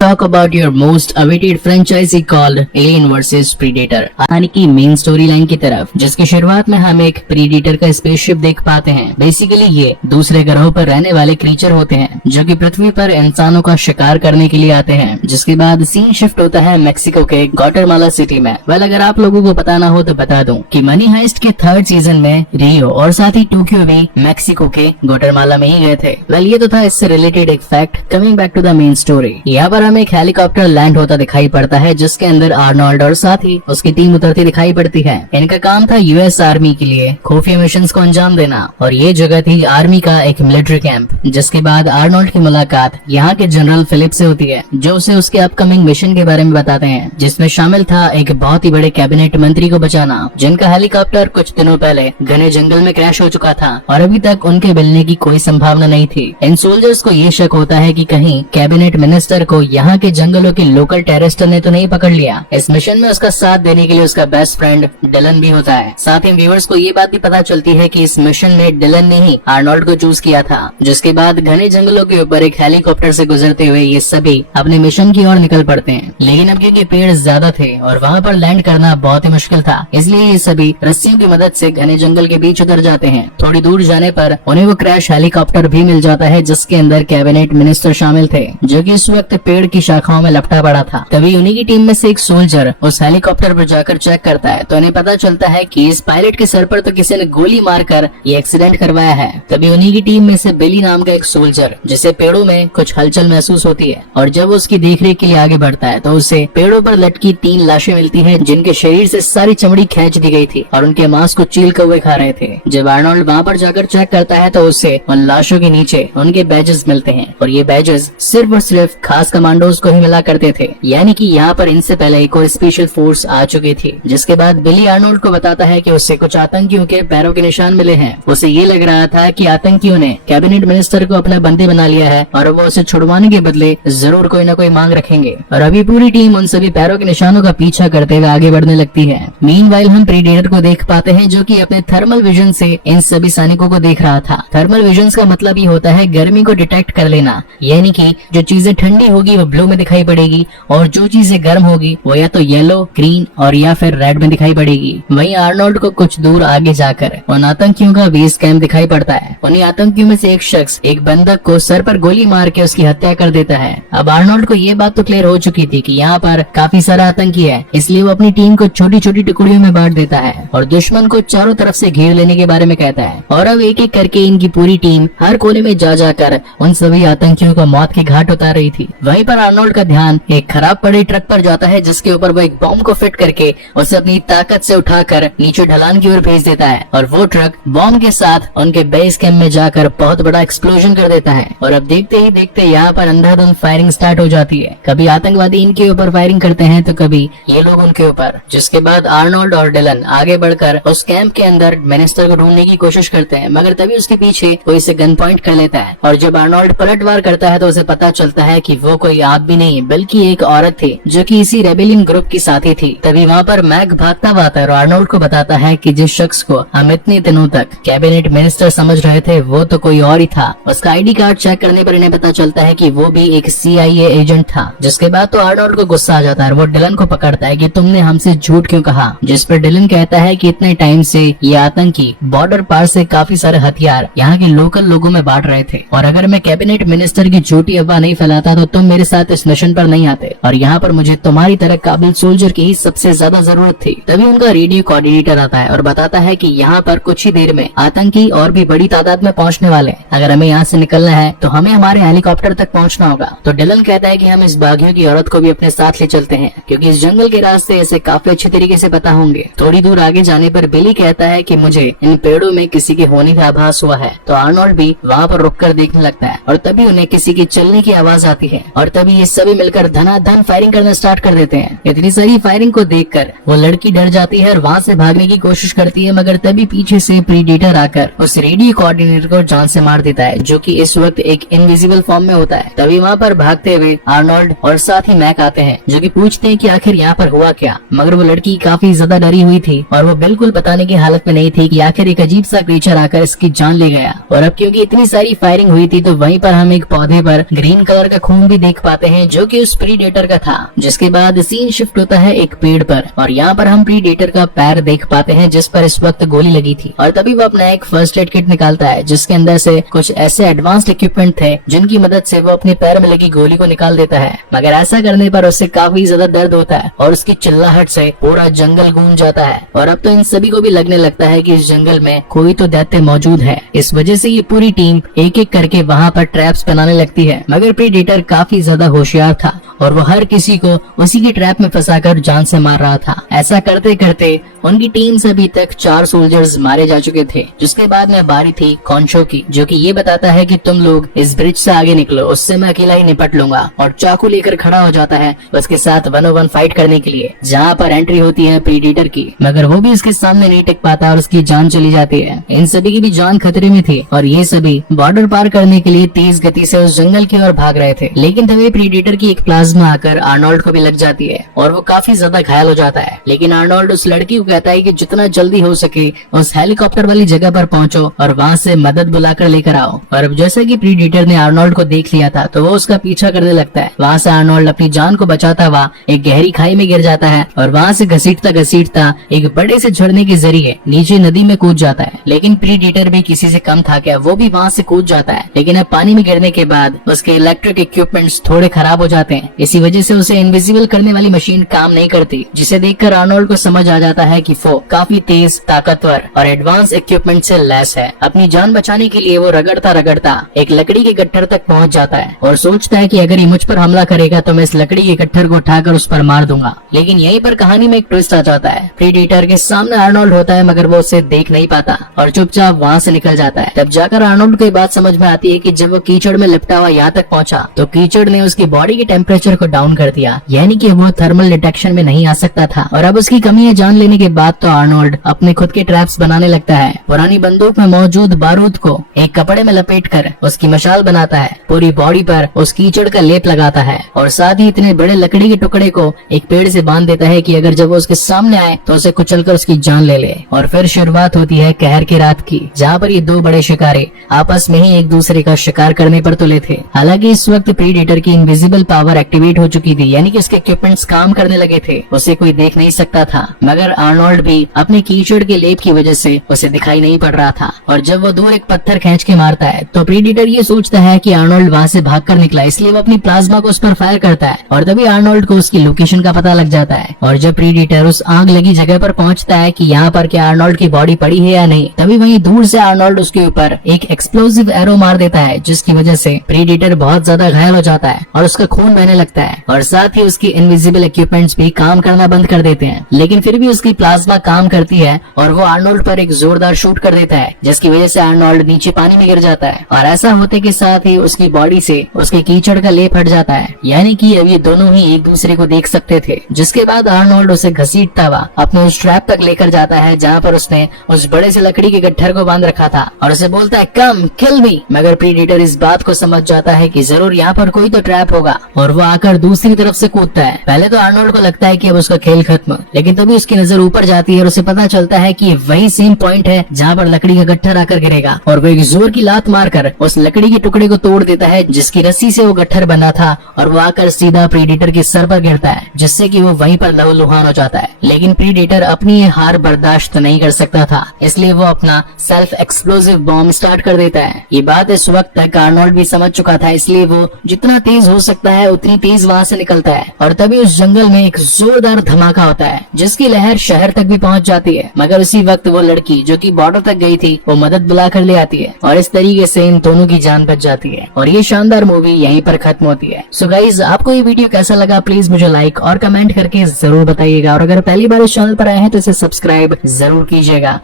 Talk about your most awaited franchisee called Alien vs Predator। आने की main story line की तरफ, जिसकी शुरुआत में हम एक प्रीडेटर का स्पेसशिप देख पाते हैं। बेसिकली ये दूसरे ग्रहों पर रहने वाले क्रीचर होते हैं जो कि पृथ्वी पर इंसानों का शिकार करने के लिए आते हैं। जिसके बाद सीन शिफ्ट होता है मैक्सिको के ग्वाटेमाला सिटी में। वेल, अगर आप लोगों को पता ना हो तो बता दूं कि मनी हाइस्ट के 3rd सीजन में रियो और साथ ही टोक्यो भी मैक्सिको के ग्वाटेमाला में ही गए थे। वेल, ये तो था इससे रिलेटेड एक fact. Coming back to the main story, यहाँ पर हमें एक हेलीकॉप्टर लैंड होता दिखाई पड़ता है जिसके अंदर आर्नोल्ड और साथ ही उसकी टीम उतरती दिखाई पड़ती है। इनका काम था यूएस आर्मी के लिए खुफिया मिशंस को अंजाम देना और ये जगह थी आर्मी का एक मिलिट्री कैंप। जिसके बाद आर्नोल्ड की मुलाकात यहाँ के जनरल फिलिप से होती है जो उसे उसके अपकमिंग मिशन के बारे में बताते हैं, जिसमें शामिल था एक बहुत ही बड़े कैबिनेट मंत्री को बचाना जिनका हेलीकॉप्टर कुछ दिनों पहले घने जंगल में क्रैश हो चुका था और अभी तक उनके मिलने की कोई संभावना नहीं थी। इन सोल्जर्स को ये शक होता है कि कहीं कैबिनेट मिनिस्टर को यहाँ के जंगलों के लोकल टेररिस्ट ने तो नहीं पकड़ लिया। इस मिशन में उसका साथ देने के लिए उसका बेस्ट फ्रेंड डिलन भी होता है। साथ ही व्यूअर्स को ये बात भी पता चलती है कि इस मिशन में डिलन ने ही आर्नोल्ड को चूज किया था। जिसके बाद घने जंगलों के ऊपर एक हेलीकॉप्टर से गुजरते हुए ये सभी अपने मिशन की ओर निकल पड़ते हैं। लेकिन अब क्योंकि पेड़ ज्यादा थे और वहाँ पर लैंड करना बहुत ही मुश्किल था, इसलिए ये सभी रस्सियों की मदद से घने जंगल के बीच उतर जाते हैं। थोड़ी दूर जाने पर उन्हें वो क्रैश हेलीकॉप्टर भी मिल जाता है जिसके अंदर कैबिनेट मिनिस्टर शामिल थे जो कि इस वक्त पेड़ की शाखाओं में लपटा पड़ा था। तभी उन्हीं की टीम में से एक सोल्जर उस हेलीकॉप्टर पर जाकर चेक करता है तो उन्हें पता चलता है कि इस पायलट के सर पर तो किसी ने गोली मारकर ये एक्सीडेंट करवाया है। तभी उन्हीं की टीम में से बिली नाम का एक सोल्जर जिसे पेड़ों में कुछ हलचल महसूस होती है और जब वो उसकी देखरेख के लिए आगे बढ़ता है तो उसे पेड़ों पर लटकी 3 लाशें मिलती हैं जिनके शरीर से सारी चमड़ी खींच दी गई थी और उनके मांस को चील कौवे खा रहे थे। जब आर्नोल्ड वहाँ पर जाकर चेक करता है तो उसे उन लाशों के नीचे उनके बैजेस मिलते हैं और ये बैजेस सिर्फ और सिर्फ खास कमांडोज को ही मिला करते थे, यानी कि यहाँ पर इनसे पहले एक और स्पेशल फोर्स आ चुकी थी। जिसके बाद बिली आर्नोल्ड को बताता है कि उससे कुछ आतंकियों के पैरों के निशान मिले हैं। उसे ये लग रहा था कि आतंकियों ने कैबिनेट मिनिस्टर को अपना बंदी बना लिया है और वो उसे छुड़वाने के बदले जरूर कोई न कोई मांग रखेंगे और अभी पूरी टीम उन सभी पैरों के निशानों का पीछा करते हुए आगे बढ़ने लगती है। मीनवाइल हम प्रीडेटर को देख पाते हैं जो कि अपने थर्मल विजन से इन सभी सैनिकों को देख रहा था। थर्मल विजन का मतलब ही होता है गर्मी को डिटेक्ट कर लेना, यानी कि जो चीजें ठंडी होगी वो ब्लू में दिखाई पड़ेगी और जो चीजें गर्म होगी वो या तो येलो, ग्रीन और या फिर रेड में दिखाई पड़ेगी। वहीं आर्नोल्ड को कुछ दूर आगे जाकर उन आतंकियों का बेस कैंप दिखाई पड़ता है। उन्हीं आतंकियों में से एक शख्स एक बंदक को सर पर गोली मार के उसकी हत्या कर देता है। अब आर्नोल्ड को ये बात तो क्लियर हो चुकी थी कि यहाँ पर काफी सारा आतंकी है, इसलिए वो अपनी टीम को छोटी छोटी टुकड़ियों में बांट देता है और दुश्मन को चारों तरफ से घेर लेने के बारे में कहता है। और अब एक एक करके इनकी पूरी टीम हर कोने में जा जाकर उन सभी आतंकियों को मौत की घाट उतार रही थी। वहीं पर आर्नोल्ड का ध्यान एक खराब पड़े ट्रक पर जाता है जिसके ऊपर वो एक बॉम्ब को फिट करके उसे अपनी ताकत से उठाकर नीचे ढलान की ओर भेज देता है और वो ट्रक बॉम्ब के साथ उनके बेस कैंप में जाकर बहुत बड़ा एक्सप्लोजन कर देता है। और अब देखते ही देखते यहाँ पर अंधाधुंध फायरिंग स्टार्ट हो जाती है। कभी आतंकवादी इनके ऊपर फायरिंग करते हैं तो कभी ये लोग उनके ऊपर। जिसके बाद आर्नोल्ड और डिलन आगे बढ़कर उस कैंप के अंदर मिनिस्टर को ढूंढने की कोशिश करते हैं, मगर तभी उसके पीछे कोई इसे गन पॉइंट कर लेता है और जब आर्नोल्ड पलटवार करता है तो उसे पता चलता है कि वो कोई आदमी नहीं बल्कि एक औरत थी जो कि इसी रेबेलियन ग्रुप की साथी थी। तभी वहाँ पर मैक भागता भागता और आर्नोल्ड को बताता है कि जिस शख्स को हम इतने दिनों तक कैबिनेट मिनिस्टर समझ रहे थे वो तो कोई और ही था। उसका आईडी कार्ड चेक करने पर इन्हें पता चलता है कि वो भी एक CIA एजेंट था। जिसके बाद तो आर्नोल्ड को गुस्सा आ जाता है और वो डिलन को पकड़ता है कि तुमने हमसे झूठ क्यों कहा। जिस पर डिलन कहता है कि इतने टाइम से ये आतंकी बॉर्डर पार से काफी सारे हथियार यहाँ के लोकल लोगों में बांट रहे थे और अगर मैं कैबिनेट मिनिस्टर की झूठी अफवाह नहीं फैलाता तो तुम मेरे साथ इस मिशन पर नहीं आते और यहाँ पर मुझे तुम्हारी तरह काबिल सोल्जर की ही सबसे ज्यादा जरूरत थी। तभी उनका रेडियो कोऑर्डिनेटर आता है और बताता है कि यहाँ पर कुछ ही देर में आतंकी और भी बड़ी तादाद में पहुँचने वाले हैं। अगर हमें यहाँ से निकलना है तो हमें हमारे हेलीकॉप्टर तक पहुँचना होगा। तो डिलन कहता है कि हम इस बागियों की औरत को भी अपने साथ ले चलते हैं क्योंकि इस जंगल के रास्ते ऐसे काफी अच्छे तरीके से पता होंगे। थोड़ी दूर आगे जाने पर बिली कहता है कि मुझे इन पेड़ों में किसी के होने का आभास हुआ है। तो आर्नोल्ड भी वहाँ पर रुक कर देखने लगता है और तभी उन्हें किसी के चलने की आवाज आती है और तभी तभी ये सभी मिलकर धनाधन फायरिंग करना स्टार्ट कर देते हैं। इतनी सारी फायरिंग को देखकर वो लड़की डर जाती है और वहाँ से भागने की कोशिश करती है, मगर तभी पीछे से प्रीडेटर आकर उस रेडियो कोऑर्डिनेटर को जान से मार देता है, जो कि इस वक्त एक इनविजिबल फॉर्म में होता है। तभी वहाँ पर भागते हुए आर्नोल्ड और साथ ही मैक आते हैं, जो कि पूछते हैं कि आखिर यहाँ पर हुआ क्या। मगर वो लड़की काफी ज्यादा डरी हुई थी और वो बिल्कुल बताने की हालत में नहीं थी कि आखिर एक अजीब सा क्रीचर आकर इसकी जान ले गया। और अब क्योंकि इतनी सारी फायरिंग हुई थी तो वहीं पर हम एक पौधे पर ग्रीन कलर का खून भी देख पाते हैं, जो कि उस प्रीडेटर का था। जिसके बाद सीन शिफ्ट होता है एक पेड़ पर और यहाँ पर हम प्रीडेटर का पैर देख पाते हैं, जिस पर इस वक्त गोली लगी थी। और तभी वो अपना एक फर्स्ट एड किट निकालता है, जिसके अंदर से कुछ ऐसे एडवांस्ड इक्विपमेंट थे जिनकी मदद से वो अपने पैर में लगी गोली को निकाल देता है। मगर ऐसा करने पर उससे काफी ज्यादा दर्द होता है और उसकी चिल्लाहट से पूरा जंगल गूंज जाता है। और अब तो इन सभी को भी लगने लगता है कि इस जंगल में कोई तो दैत्य मौजूद है। इस वजह से ये पूरी टीम एक एक करके वहाँ पर ट्रैप्स बनाने लगती है। मगर प्रीडेटर काफी ज्यादा होशियार था और वो हर किसी को उसी की ट्रैप में फंसाकर जान से मार रहा था। ऐसा करते करते उनकी टीम से अभी तक 4 सोल्जर्स मारे जा चुके थे। जिसके बाद में बारी थी कॉन्शो की, जो कि ये बताता है कि तुम लोग इस ब्रिज से आगे निकलो, उससे मैं अकेला ही निपट लूंगा। और चाकू लेकर खड़ा हो जाता है उसके साथ 1-on-1 फाइट करने के लिए, जहाँ पर एंट्री होती है प्रीडेटर की। मगर वो भी इसके सामने नहीं टिक पाता और उसकी जान चली जाती है। इन सभी की भी जान खतरे में थी और ये सभी बॉर्डर पार करने के लिए तेज गति से उस जंगल की ओर भाग रहे थे। लेकिन तभी प्रीडेटर की एक प्लाज्मा आकर आर्नोल्ड को भी लग जाती है और वो काफी ज्यादा घायल हो जाता है। लेकिन आर्नोल्ड उस लड़की को कहता है कि जितना जल्दी हो सके उस हेलीकॉप्टर वाली जगह पर पहुंचो और वहाँ से मदद बुलाकर लेकर आओ। और अब जैसा कि प्रीडेटर ने आर्नोल्ड को देख लिया था तो वो उसका पीछा करने लगता है। वहाँ से आर्नोल्ड अपनी जान को बचाता हुआ एक गहरी खाई में गिर जाता है और वहाँ से घसीटता घसीटता एक बड़े से झरने के जरिए नीचे नदी में कूद जाता है। लेकिन प्रीडेटर भी किसी से कम था क्या, वो भी वहाँ से कूद जाता है। लेकिन अब पानी में गिरने के बाद उसके इलेक्ट्रिक इक्विपमेंट्स थोड़े खराब हो जाते हैं। इसी वजह से उसे इनविजिबल करने वाली मशीन काम नहीं करती, जिसे देखकर आर्नोल्ड को समझ आ जाता है कि वो काफी तेज, ताकतवर और एडवांस इक्विपमेंट से लैस है। अपनी जान बचाने के लिए वो रगड़ता रगड़ता एक लकड़ी के गट्ठर तक पहुंच जाता है और सोचता है कि अगर ये मुझ पर हमला करेगा तो मैं इस लकड़ी के गट्ठर को उठाकर उस पर मार दूंगा। लेकिन यहीं पर कहानी में एक ट्विस्ट आ जाता है। प्रीडेटर के सामने आर्नोल्ड होता है, मगर वो उसे देख नहीं पाता और चुपचाप वहाँ से निकल जाता है। तब जाकर आर्नोल्ड को ये बात समझ में आती है कि जब वो कीचड़ में लिपटा हुआ यहाँ तक पहुंचा तो कीचड़ ने उसकी बॉडी के टेम्परेचर को डाउन कर दिया, यानी कि वो थर्मल डिटेक्शन में नहीं आ सकता था। और अब उसकी कमियां जान लेने के बाद तो आर्नोल्ड अपने खुद के ट्रैप्स बनाने लगता है। पुरानी बंदूक में मौजूद बारूद को एक कपड़े में लपेटकर उसकी मशाल बनाता है, पूरी बॉडी पर उस कीचड़ का लेप लगाता है और साथ ही इतने बड़े लकड़ी के टुकड़े को एक पेड़ से बांध देता है कि अगर जब वो उसके सामने आए तो उसे कुचलकर उसकी जान ले ले। और फिर शुरुआत होती है कहर की रात की, जहाँ पर ये 2 बड़े शिकारी आपस में ही एक दूसरे का शिकार करने पर तुले थे। हालांकि इस वक्त प्रीडेटर की इनविजिबल पावर एक्टिवेट हो चुकी थी, यानी कि उसके इक्विपमेंट्स काम करने लगे थे, उसे कोई देख नहीं सकता था। मगर आर्नोल्ड भी अपने कीचड़ के लेप की वजह से उसे दिखाई नहीं पड़ रहा था। और जब वो दूर एक पत्थर खींच के मारता है तो प्रीडेटर ये सोचता है कि आर्नोल्ड वहाँ से भागकर निकला, इसलिए वो अपनी प्लाज्मा को उस पर फायर करता है और तभी आर्नोल्ड को उसकी लोकेशन का पता लग जाता है। और जब प्रीडेटर उस आग लगी जगह पर पहुंचता है कि यहाँ पर क्या आर्नोल्ड की बॉडी पड़ी है या नहीं, तभी वहीं दूर से आर्नोल्ड उसके ऊपर एक एक्सप्लोसिव एरो मार देता है, जिसकी वजह से प्रीडेटर बहुत ज्यादा घायल हो जाता है और उसका खून बहने लगता है और साथ ही उसकी इनविजिबल इक्विपमेंट्स भी काम करना बंद कर देते हैं। लेकिन फिर भी उसकी प्लाज्मा काम करती है और वो आर्नोल्ड पर एक जोरदार शूट कर देता है, जिसकी वजह से आर्नोल्ड नीचे पानी में गिर जाता है। और ऐसा होते के साथ ही उसकी बॉडी से उसके कीचड़ का लेप हट जाता है, यानी कि अब ये दोनों ही एक दूसरे को देख सकते थे। जिसके बाद आर्नोल्ड उसे घसीटता हुआ अपने उस ट्रैप तक लेकर जाता है, जहाँ पर उसने उस बड़े से लकड़ी के गट्ठर को बांध रखा था और उसे बोलता है कम किल मी। मगर प्रीडेटर इस बात को समझ जाता है कि जरूर यहाँ पर कोई तो ट्रैप होगा और वो आकर दूसरी तरफ से कूदता है। पहले तो आर्नोल्ड को लगता है कि अब उसका खेल खत्म, लेकिन तभी उसकी नजर ऊपर जाती है और उसे पता चलता है कि वही सेम पॉइंट है जहाँ पर लकड़ी का गट्ठर आकर गिरेगा और वो एक जोर की लात मारकर उस लकड़ी के टुकड़े को तोड़ देता है, जिसकी रस्सी से वो गट्ठर बना था और वो आकर सीधा प्रीडेटर के सर पर गिरता है, जिससे कि वो वहीं पर लहूलुहान हो जाता है। लेकिन प्रीडेटर अपनी ये हार बर्दाश्त नहीं कर सकता था, इसलिए वो अपना सेल्फ एक्सप्लोसिव बॉम्ब स्टार्ट कर देता है। ये बात इस वक्त तक आर्नोल्ड भी समझ चुका था, इसलिए वो जितना तेज हो सकता है उतनी तेज वहाँ से निकलता है और तभी उस जंगल में एक जोरदार धमाका होता है, जिसकी लहर शहर तक भी पहुँच जाती है। मगर उसी वक्त वो लड़की जो कि बॉर्डर तक गई थी वो मदद बुला कर ले आती है और इस तरीके से इन दोनों की जान बच जाती है और ये शानदार मूवी यहीं पर खत्म होती है। सो गाइज, आपको ये वीडियो कैसा लगा प्लीज मुझे लाइक और कमेंट करके जरूर बताइएगा और अगर पहली बार इस चैनल पर आए हैं तो इसे सब्सक्राइब जरूर कीजिएगा।